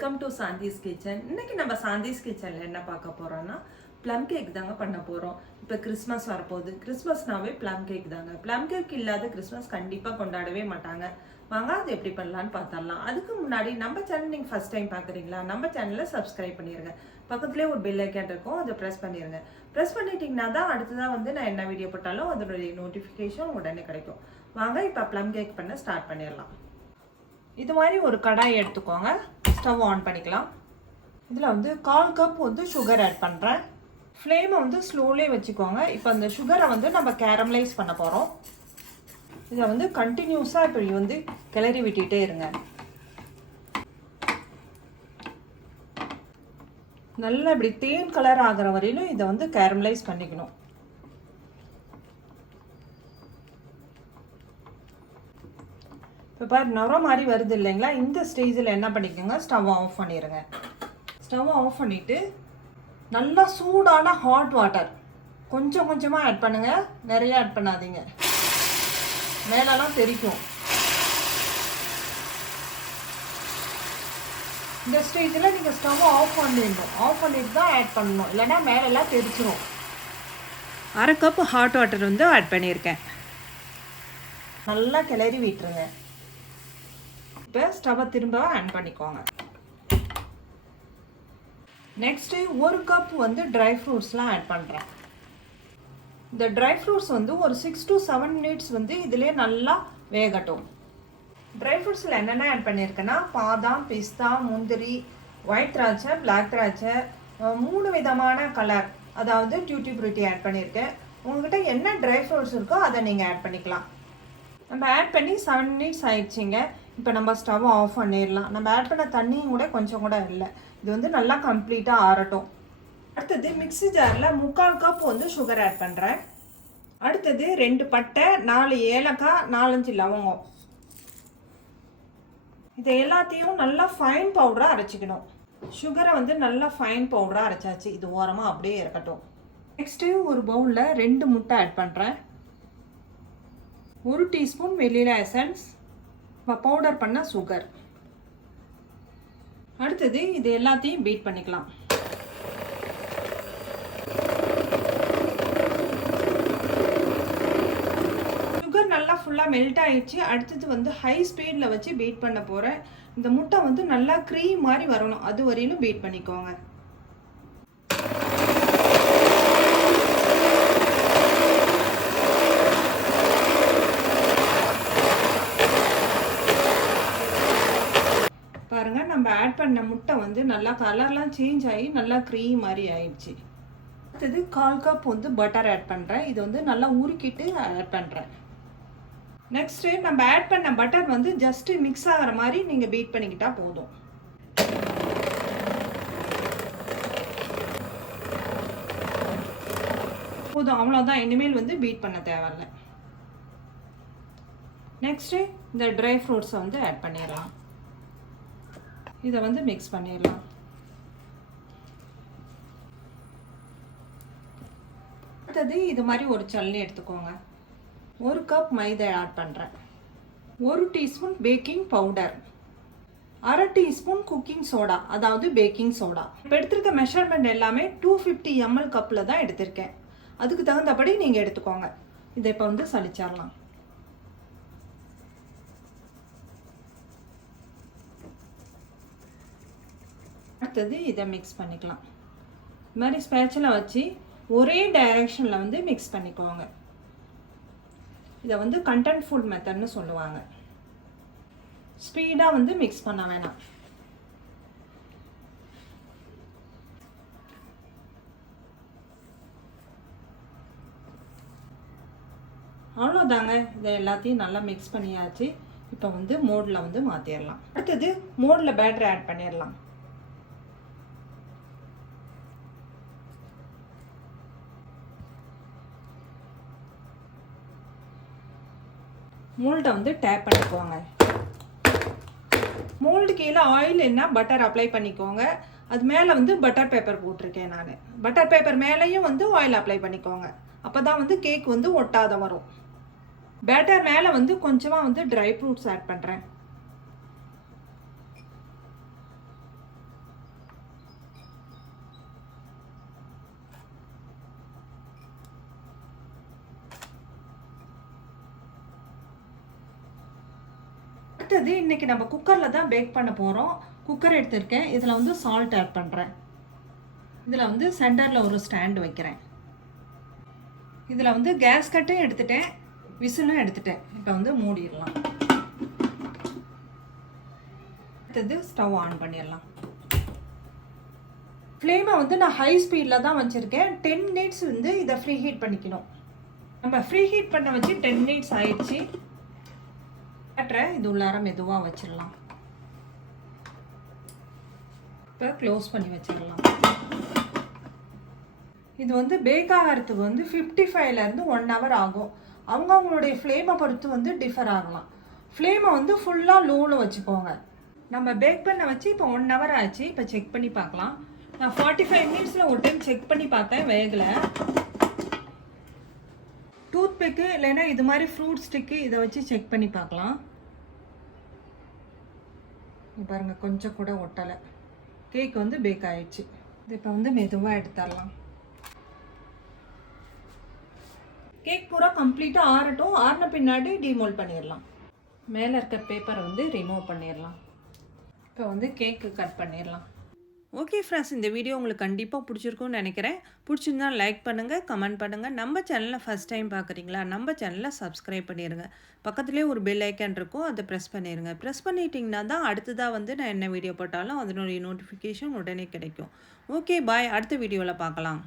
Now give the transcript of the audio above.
Welcome to Shanthi's kitchen இன்னைக்கு நம்ம சாந்திஸ் கிச்சனில் என்ன பார்க்க போகிறோம்னா ப்ளம் கேக் தாங்க பண்ண போகிறோம் இப்போ கிறிஸ்மஸ் வரப்போகுது. கிறிஸ்மஸ்னாவே ப்ளம் கேக் தாங்க. ப்ளம் கேக் இல்லாத கிறிஸ்மஸ் கண்டிப்பாக கொண்டாடவே மாட்டாங்க. வாங்க அது எப்படி பண்ணலான்னு பார்த்தரலாம் அதுக்கு முன்னாடி நம்ம சேனல் நீங்கள் ஃபஸ்ட் டைம் பார்க்குறீங்களா நம்ம சேனலை சப்ஸ்கிரைப் பண்ணிடுங்க பக்கத்துலேயே ஒரு பெல் ஐக்கான் இருக்கும். அதை ப்ரெஸ் பண்ணிடுங்க ப்ரெஸ் பண்ணிட்டீங்கன்னா தான் அடுத்ததாக வந்து நான் என்ன வீடியோ போட்டாலும் அதனுடைய நோட்டிஃபிகேஷன் உடனே கிடைக்கும். வாங்க இப்போ ப்ளம் கேக் பண்ண ஸ்டார்ட் பண்ணிடலாம். இது மாதிரி ஒரு கடாய் எடுத்துக்கோங்க. ஸ்டவ் ஆன் பண்ணிக்கலாம். இதில் வந்து கால் கப் வந்து சுகர் ஆட் பண்ணுறேன் ஃப்ளேமை வந்து ஸ்லோலே வச்சுக்கோங்க. இப்போ அந்த சுகரை வந்து நம்ம கேரமலைஸ் பண்ண போகிறோம் இதை வந்து கண்டினியூஸாக இப்படி வந்து கிளறி விட்டுட்டே இருங்க. நல்லா இப்படி தேன் கலர் ஆகிற வரையிலும் இதை வந்து கேரமலைஸ் பண்ணிக்கணும். இப்போ பாரு நுர மாதிரி வருது இல்லைங்களா? இந்த ஸ்டேஜில் என்ன பண்ணிக்கோங்க ஸ்டவ் ஆஃப் பண்ணிடுங்க ஸ்டவ் ஆஃப் பண்ணிவிட்டு நல்லா சூடான ஹாட் வாட்டர் கொஞ்சம் கொஞ்சமாக ஆட் பண்ணுங்கள் நிறைய ஆட் பண்ணாதீங்க. மேலெல்லாம் தெரிக்கும். இந்த ஸ்டேஜில் நீங்கள் ஸ்டவ் ஆஃப் பண்ணிடணும். ஆஃப் பண்ணிட்டு தான் ஆட் பண்ணணும். இல்லைன்னா மேலெல்லாம் தெரிச்சிடும் அரை கப் ஹாட் வாட்டர் வந்து ஆட் பண்ணியிருக்கேன் நல்லா கிளறி விட்டுருங்க. இப்போ ஸ்டவ்வை திரும்ப ஆன் பண்ணிக்கோங்க. நெக்ஸ்ட்டு ஒரு கப் வந்து ட்ரை ஃப்ரூட்ஸ்லாம் ஆட் பண்ணுறேன் இந்த ட்ரை ஃப்ரூட்ஸ் வந்து ஒரு சிக்ஸ் டு செவன் மினிட்ஸ் வந்து இதிலே நல்லா வேகட்டும். ட்ரை ஃப்ரூட்ஸில் என்னென்ன ஆட் பண்ணியிருக்கேன்னா பாதாம் பிஸ்தா முந்திரி ஒயிட் திராட்சை பிளாக் திராட்சை மூணு விதமான கலர் அதாவது டியூட்டி ஃப்ரூட்டி ஆட் பண்ணியிருக்கேன் உங்கள்கிட்ட என்ன ட்ரை ஃப்ரூட்ஸ் இருக்கோ அதை நீங்கள் ஆட் பண்ணிக்கலாம். நம்ம ஆட் பண்ணி செவன் மினிட்ஸ் ஆயிடுச்சிங்க. இப்போ நம்ம ஸ்டவ் ஆஃப் பண்ணிடலாம். நம்ம ஆட் பண்ண தண்ணியும் கூட கொஞ்சம் கூட இல்லை. இது வந்து நல்லா கம்ப்ளீட்டாக ஆறட்டும். அடுத்தது மிக்ஸி ஜாரில் முக்கால் கப் வந்து சுகர் ஆட் பண்ணுறேன் அடுத்தது ரெண்டு பட்டை நாலு ஏலக்காய் நாலஞ்சு லவங்கம். இதை எல்லாத்தையும் நல்லா ஃபைன் பவுடராக அரைச்சிக்கணும். சுகரை வந்து நல்லா ஃபைன் பவுடராக அரைச்சாச்சு. இது ஓரமாக அப்படியே இருக்கட்டும். நெக்ஸ்ட்டு ஒரு பவுலில் ரெண்டு முட்டை ஆட் பண்ணுறேன் ஒரு டீஸ்பூன் வெள்ளில எசன்ஸ் பவுடர் பண்ண சுகர் அடுத்தது இது எல்லாத்தையும் பீட் பண்ணிக்கலாம். சுகர் நல்லா ஃபுல்லாக மெல்ட் ஆகிடுச்சு அடுத்தது வந்து ஹை ஸ்பீடில் வச்சு பீட் பண்ண போகிறேன் இந்த முட்டை வந்து நல்லா க்ரீம் மாதிரி வரணும். அது வரையிலும் பீட் பண்ணிக்கோங்க பாருங்க நம்ம ஆட் பண்ண முட்டை வந்து நல்லா கலர்லாம் சேஞ்ச் ஆகி நல்லா க்ரீம் மாதிரி ஆயிடுச்சு. அடுத்தது கால் கப் வந்து பட்டர் ஆட் பண்ணுறேன் இது வந்து நல்லா உருக்கிட்டு ஆட் பண்ணுறேன் நெக்ஸ்ட்டு நம்ம ஆட் பண்ண பட்டர் வந்து ஜஸ்ட்டு மிக்ஸ் ஆகிற மாதிரி நீங்கள் பீட் பண்ணிக்கிட்டால் போதும். போதும். அவ்வளோதான் இனிமேல் வந்து பீட் பண்ண தேவையில்ல. நெக்ஸ்ட்டு இந்த ட்ரை ஃப்ரூட்ஸை வந்து ஆட் பண்ணிடலாம். இதை வந்து மிக்ஸ் பண்ணிடலாம். அடுத்தது இது மாதிரி ஒரு சல்லி எடுத்துக்கோங்க. ஒரு கப் மைதா ஆட் பண்ணுறேன் ஒரு டீஸ்பூன் பேக்கிங் பவுடர் அரை டீஸ்பூன் குக்கிங் சோடா அதாவது பேக்கிங் சோடா இப்போ எடுத்திருக்க மெஷர்மெண்ட் எல்லாமே டூ ஃபிஃப்டி எம்எல் கப்பில் தான் எடுத்திருக்கேன். அதுக்கு தகுந்தபடி நீங்கள் எடுத்துக்கோங்க. இதை இப்போ வந்து சளிச்சிடலாம் அடுத்தது இதை மிக்ஸ் பண்ணிக்கலாம். இது மாதிரி ஸ்பேச்சில் வச்சு ஒரே டைரெக்ஷனில் வந்து மிக்ஸ் பண்ணிக்கோங்க. இதை வந்து கண்டென்ட் ஃபுட் மெத்தட்னு சொல்லுவாங்க. ஸ்பீடாக வந்து மிக்ஸ் பண்ண வேணாம். அவ்வளோதாங்க இதை எல்லாத்தையும் நல்லா மிக்ஸ் பண்ணியாச்சு. இப்போ வந்து மோடில் வந்து மாற்றிடலாம் அடுத்தது மோடில் பேட்டரி ஆட் பண்ணிடலாம் மோல்டை வந்து டேப் பண்ணிக்கோங்க. மோல்டு கீழே ஆயில் என்ன பட்டர் அப்ளை பண்ணிக்கோங்க. அது மேலே வந்து பட்டர் பேப்பர் போட்டிருக்கேன் நான். பட்டர் பேப்பர் மேலேயும் வந்து ஆயில் அப்ளை பண்ணிக்கோங்க. அப்போ தான் வந்து கேக் வந்து ஒட்டாத வரும். பேட்டர் மேலே வந்து கொஞ்சமாக வந்து ட்ரை ஃப்ரூட்ஸ் ஆட் பண்ணுறேன் அடுத்தது இன்னைக்கு நம்ம குக்கரில் தான் பேக் பண்ண போகிறோம் குக்கர் எடுத்திருக்கேன். இதில் வந்து சால்ட் ஆட் பண்ணுறேன் இதில் வந்து சென்டரில் ஒரு ஸ்டாண்டு வைக்கிறேன். இதில் வந்து கேஸ் கட்டும் எடுத்துட்டேன். விசிலும் எடுத்துட்டேன். இப்போ வந்து மூடிடலாம். அடுத்தது ஸ்டவ் ஆன் பண்ணிடலாம். ஃப்ளேமை வந்து நான் ஹை ஸ்பீடில் தான் வச்சுருக்கேன். டென் மினிட்ஸ் வந்து இதை ஃப்ரீ ஹீட் பண்ணிக்கணும். நம்ம ஃப்ரீ ஹீட் பண்ண வச்சு டென் மினிட்ஸ் ஆயிடுச்சு. கட்டுற. இது உள்ளார மெதுவாக வச்சிடலாம் இப்போ க்ளோஸ் பண்ணி வச்சிடலாம் இது வந்து பேக் ஆகிறதுக்கு வந்து ஃபிஃப்டி ஃபைவ்லேருந்து ஒன் ஹவர் ஆகும். அவங்கவுங்களுடைய ஃப்ளேமை பொறுத்து வந்து டிஃபர் ஆகலாம். ஃப்ளேமை வந்து ஃபுல்லாக லோவில் வச்சுக்கோங்க. நம்ம பேக் பண்ண வச்சு இப்போ ஒன் ஹவர் ஆச்சு. இப்போ செக் பண்ணி பார்க்கலாம். நான் ஃபார்ட்டி ஃபைவ் மினிட்ஸில் ஒரு டைம் செக் பண்ணி பார்த்தேன் வேகலை. டூத் பிக்கு இல்லைன்னா இது மாதிரி ஃப்ரூட் ஸ்டிக்கு இதை வச்சு செக் பண்ணி பார்க்கலாம். பாருங்கள் பாருங்க கொஞ்சம் கூட ஒட்டலை. கேக் வந்து பேக் ஆயிடுச்சு. இது இப்போ வந்து மெதுவாக எடுத்துடலாம். கேக் பூரா கம்ப்ளீட்டாக ஆறட்டும். ஆறின பின்னாடி டிமோல்ட் பண்ணிடலாம். மேலே இருக்க பேப்பரை வந்து ரிமூவ் பண்ணிடலாம். இப்போ வந்து கேக்கு கட் பண்ணிடலாம். ஓகே ஃப்ரெண்ட்ஸ் இந்த வீடியோ உங்களுக்கு கண்டிப்பாக பிடிச்சிருக்கும்னு நினைக்கிறேன். பிடிச்சிருந்தா லைக் பண்ணுங்கள் கமெண்ட் பண்ணுங்கள் நம்ம சேனலில் ஃபஸ்ட் டைம் பார்க்குறீங்களா? நம்ம சேனலில் சப்ஸ்கிரைப் பண்ணிடுங்க பக்கத்துலேயே ஒரு பெல் ஐக்கன் இருக்கும் அதை ப்ரெஸ் பண்ணிடுங்க ப்ரெஸ் பண்ணிட்டீங்கன்னா தான் அடுத்ததாக வந்து நான் என்ன வீடியோ போட்டாலும் அதனுடைய நோட்டிஃபிகேஷன் உடனே கிடைக்கும். ஓகே பாய் அடுத்த வீடியோவில் பார்க்கலாம்.